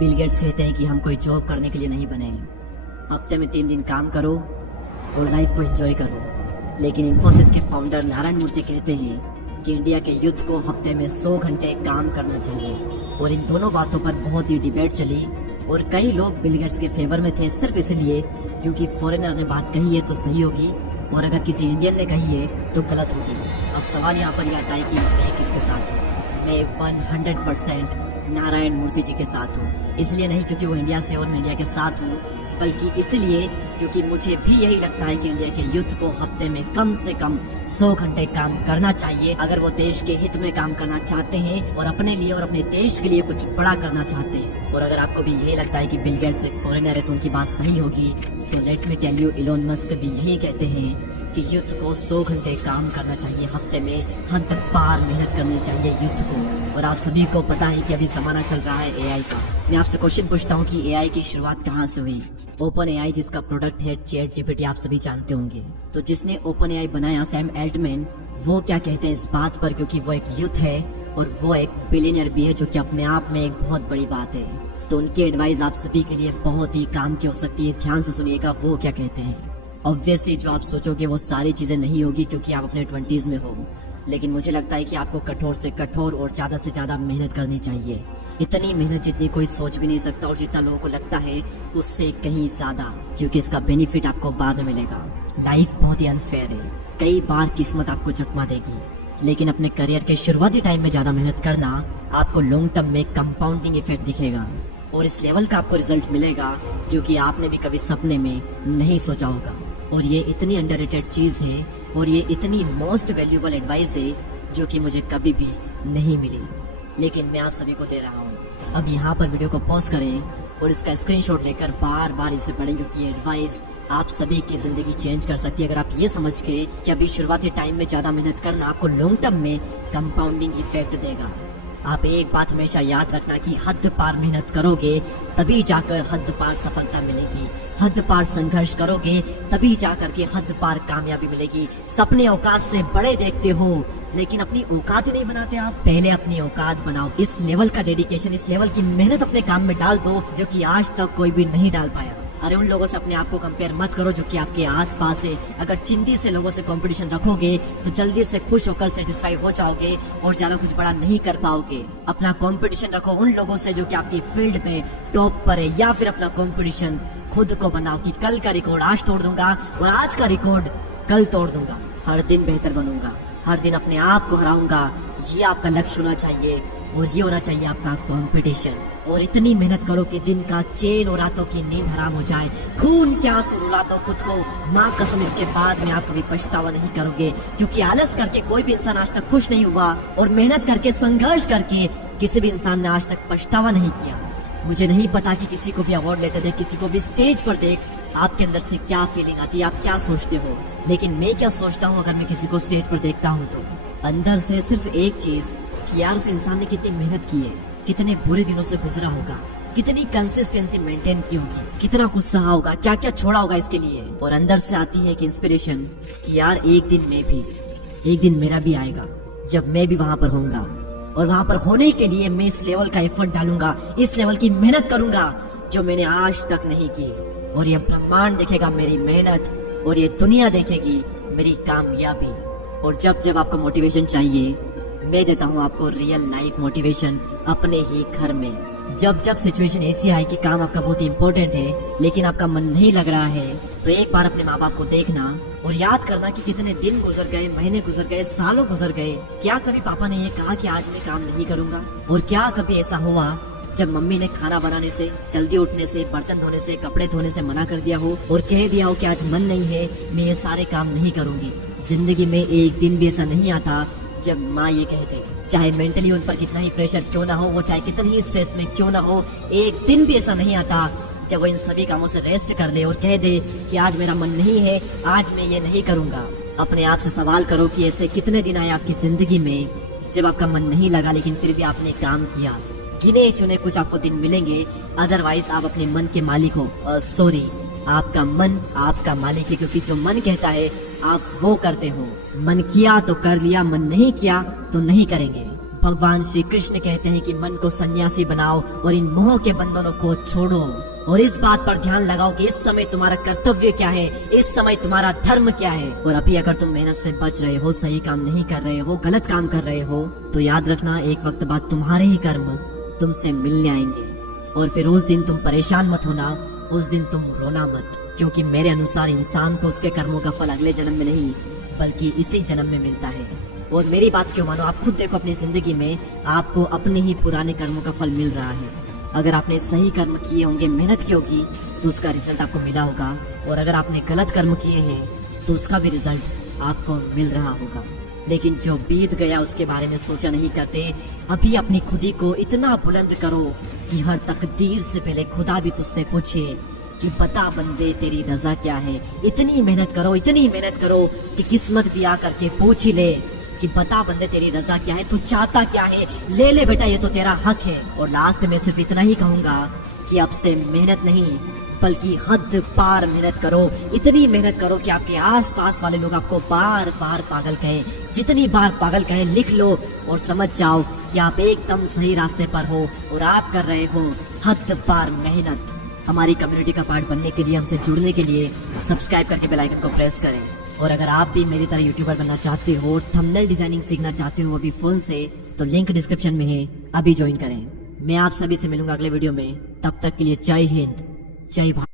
Bill Gates कहते हैं कि हम कोई जॉब करने के लिए नहीं बने, हफ्ते में 3 दिन काम करो और लाइफ को एंजॉय करो। लेकिन इन्फोसिस के फाउंडर नारायण मूर्ति कहते हैं कि इंडिया के यूथ को हफ्ते में 100 घंटे काम करना चाहिए। और इन दोनों बातों पर बहुत ही डिबेट चली और कई लोग बिल गेट्स के फेवर में थे सिर्फ इसलिए क्योंकि फॉरेनर ने बात कही है तो सही होगी और अगर किसी इंडियन ने कही है तो गलत होगी। अब सवाल यहाँ पर यह आता है कि मैं किसके साथ हूँ। मैं 100% नारायण मूर्ति जी के साथ हूँ। इसलिए नहीं क्योंकि वो इंडिया से और मैं इंडिया के साथ हूँ, बल्कि इसलिए क्योंकि मुझे भी यही लगता है कि इंडिया के यूथ को हफ्ते में कम से कम 100 घंटे काम करना चाहिए अगर वो देश के हित में काम करना चाहते हैं और अपने लिए और अपने देश के लिए कुछ बड़ा करना चाहते हैं। और अगर आपको भी यही लगता है कि बिल गेट्स एक फॉरेनर है तो उनकी बात सही होगी, so let me tell you, Elon Musk भी यही कहते हैं कि यूथ को 100 घंटे काम करना चाहिए, हफ्ते में हद पार मेहनत करनी चाहिए यूथ को। और आप सभी को पता है कि अभी जमाना चल रहा है एआई का। मैं आपसे क्वेश्चन पूछता हूँ कि एआई की शुरुआत कहाँ से हुई। ओपन एआई जिसका प्रोडक्ट है चैट जीपीटी, आप सभी जानते होंगे। तो जिसने ओपन एआई बनाया सैम एल्टमैन, वो क्या कहते हैं इस बात पर, क्योंकि वो एक यूथ है और वो एक बिलियनियर भी है, जो कि अपने आप में एक बहुत बड़ी बात है। तो उनकी एडवाइस आप सभी के लिए बहुत ही काम की हो सकती है। ध्यान से सुनिएगा वो क्या कहते हैं। ऑब्वियसली जो आप सोचोगे वो सारी चीजें नहीं होगी क्योंकि आप अपने 20s में हो, लेकिन मुझे लगता है कि आपको कठोर से कठोर और ज्यादा से ज्यादा मेहनत करनी चाहिए। इतनी मेहनत जितनी कोई सोच भी नहीं सकता और जितना लोगों को लगता है उससे कहीं ज्यादा, क्योंकि इसका बेनिफिट आपको बाद में मिलेगा। लाइफ बहुत ही अनफेयर है, कई बार किस्मत आपको चकमा देगी, लेकिन अपने करियर के शुरुआती टाइम में ज्यादा मेहनत करना आपको लॉन्ग टर्म में कंपाउंडिंग इफेक्ट दिखेगा और इस लेवल का आपको रिजल्ट मिलेगा जो कि आपने भी कभी सपने में नहीं सोचा होगा। और ये इतनी अंडररेटेड चीज है और ये इतनी मोस्ट वैल्यूएबल एडवाइस है जो कि मुझे कभी भी नहीं मिली, लेकिन मैं आप सभी को दे रहा हूँ। अब यहाँ पर वीडियो को पॉज करें और इसका स्क्रीनशॉट लेकर बार बार इसे पढ़ें, क्योंकि ये एडवाइस आप सभी की जिंदगी चेंज कर सकती है अगर आप ये समझ के कि अभी शुरुआती टाइम में ज्यादा मेहनत करना आपको लॉन्ग टर्म में कंपाउंडिंग इफेक्ट देगा। आप एक बात हमेशा याद रखना कि हद पार मेहनत करोगे तभी जाकर हद पार सफलता मिलेगी, हद पार संघर्ष करोगे तभी जाकर के हद पार कामयाबी मिलेगी। सपने औकात से बड़े देखते हो लेकिन अपनी औकात ही नहीं बनाते आप। पहले अपनी औकात बनाओ। इस लेवल का डेडिकेशन, इस लेवल की मेहनत अपने काम में डाल दो जो कि आज तक कोई भी नहीं डाल पाया। अरे उन लोगों से अपने आप को कंपेयर मत करो जो कि आपके आसपास है। अगर चिंती से लोगों से कंपटीशन रखोगे तो जल्दी से खुश होकर सेटिस्फाई हो जाओगे और ज्यादा कुछ बड़ा नहीं कर पाओगे। अपना कंपटीशन रखो उन लोगों से जो कि आपकी फील्ड में टॉप पर है, या फिर अपना कंपटीशन खुद को बनाओ कि कल का रिकॉर्ड आज तोड़ दूंगा और आज का रिकॉर्ड कल तोड़ दूंगा। हर दिन बेहतर बनूंगा, हर दिन अपने आप को हराऊंगा, ये आपका लक्ष्य होना चाहिए और ये होना चाहिए आपका कंपटीशन। और इतनी मेहनत करो कि दिन का चैन और रातों की नींद हराम हो जाए। खून क्या आंसू रुला दो खुद को, माँ कसम इसके बाद में आप कभी पछतावा नहीं करोगे, क्योंकि आलस करके कोई भी इंसान आज तक खुश नहीं हुआ और मेहनत करके संघर्ष करके किसी भी इंसान ने आज तक पछतावा नहीं किया। मुझे नहीं पता कि किसी को भी अवार्ड लेते देख, किसी को भी स्टेज पर देख आपके अंदर से क्या फीलिंग आती है, आप क्या सोचते हो। लेकिन मैं क्या सोचता हूँ अगर मैं किसी को स्टेज पर देखता हूँ तो अंदर से सिर्फ एक चीज कि यार उस इंसान ने कितनी मेहनत की है, कितने बुरे दिनों से गुजरा होगा, कितनी कंसिस्टेंसी मेंटेन की होगी, कितना कुछ सहा होगा, क्या क्या छोड़ा होगा इसके लिए। और अंदर से आती है एक इंस्पिरेशन कि यार एक दिन मेरा भी आएगा जब मैं भी वहां पर होऊंगा और वहां पर होने के लिए मैं इस लेवल का एफर्ट डालूंगा, इस लेवल की मेहनत करूंगा जो मैंने आज तक नहीं की। और ये ब्रह्मांड देखेगा मेरी मेहनत और ये दुनिया देखेगी मेरी कामयाबी। और जब जब आपको मोटिवेशन चाहिए मैं देता हूँ आपको रियल लाइफ मोटिवेशन अपने ही घर में। जब जब सिचुएशन ऐसी आए कि काम आपका बहुत इंपॉर्टेंट है लेकिन आपका मन नहीं लग रहा है तो एक बार अपने माँ बाप को देखना और याद करना कि कितने दिन गुजर गए, महीने गुजर गए, सालों गुजर गए। क्या कभी पापा ने ये कहा कि आज मैं काम नहीं करूंगा? और क्या कभी ऐसा हुआ जब मम्मी ने खाना बनाने से, जल्दी उठने से, बर्तन धोने से, कपड़े धोने से मना कर दिया हो और कह दिया हो कि आज मन नहीं है, मैं ये सारे काम नहीं करूंगी? जिंदगी में एक दिन भी ऐसा नहीं आता जब माँ ये कहते, चाहे मेंटली उन पर कितना ही प्रेशर क्यों ना हो, वो चाहे कितनी ही स्ट्रेस में क्यों ना हो, एक दिन भी ऐसा नहीं आता जब वो इन सभी कामों से रेस्ट कर ले और कह दे कि आज मेरा मन नहीं है, आज मैं ये नहीं करूंगा। अपने आप से सवाल करो कि ऐसे कितने दिन आए आपकी जिंदगी में जब आपका मन नहीं लगा लेकिन फिर भी आपने काम किया। गिने चुने कुछ आपको दिन मिलेंगे, अदरवाइज आप अपने मन के मालिक हो। सॉरी, आपका मन आपका मालिक है, क्योंकि जो मन कहता है आप वो करते हो। मन किया तो कर लिया, मन नहीं किया तो नहीं करेंगे। भगवान श्री कृष्ण कहते हैं कि मन को सन्यासी बनाओ और इन मोह के बंधनों को छोड़ो और इस बात पर ध्यान लगाओ कि इस समय तुम्हारा कर्तव्य क्या है, इस समय तुम्हारा धर्म क्या है। और अभी अगर तुम मेहनत से बच रहे हो, सही काम नहीं कर रहे हो, गलत काम कर रहे हो, तो याद रखना एक वक्त बाद तुम्हारे ही कर्म तुमसे मिलने आएंगे और फिर उस दिन तुम परेशान मत होना, उस दिन तुम रोना मत, क्योंकि मेरे अनुसार इंसान को उसके कर्मों का फल अगले जन्म में नहीं बल्कि इसी जन्म में मिलता है। और मेरी बात क्यों मानो, आप खुद देखो अपनी जिंदगी में आपको अपने ही पुराने कर्मों का फल मिल रहा है। अगर आपने सही कर्म किए होंगे, मेहनत की होगी, तो उसका रिजल्ट आपको मिला होगा, और अगर आपने गलत कर्म किए हैं तो उसका भी रिजल्ट आपको मिल रहा होगा। लेकिन जो बीत गया उसके बारे में सोचा नहीं करते। अभी अपनी खुदी को इतना बुलंद करो कि हर तकदीर से पहले खुदा भी तुझसे पूछे कि बता बंदे तेरी रजा क्या है। इतनी मेहनत करो कि किस्मत भी आकर के पूछ ही ले कि बता बंदे तेरी रजा क्या है, तू चाहता क्या है, ले ले बेटा, ये तो तेरा हक है। और लास्ट में सिर्फ इतना ही कहूंगा कि अब से मेहनत नहीं बल्कि हद पार मेहनत करो। इतनी मेहनत करो कि आपके आस पास वाले लोग आपको बार बार पागल कहें। जितनी बार पागल कहें लिख लो और समझ जाओ कि आप एकदम सही रास्ते पर हो और आप कर रहे हो हद पार मेहनत। हमारी कम्युनिटी का पार्ट बनने के लिए, हमसे जुड़ने के लिए सब्सक्राइब करके बेल आइकन को प्रेस करें। और अगर आप भी मेरी तरह यूट्यूबर बनना चाहते हो और थंबनेल डिजाइनिंग सीखना चाहते हो अभी फोन से, तो लिंक डिस्क्रिप्शन में है, अभी ज्वाइन करें। मैं आप सभी से मिलूंगा अगले वीडियो में। तब तक के लिए जय हिंद, जय भारत।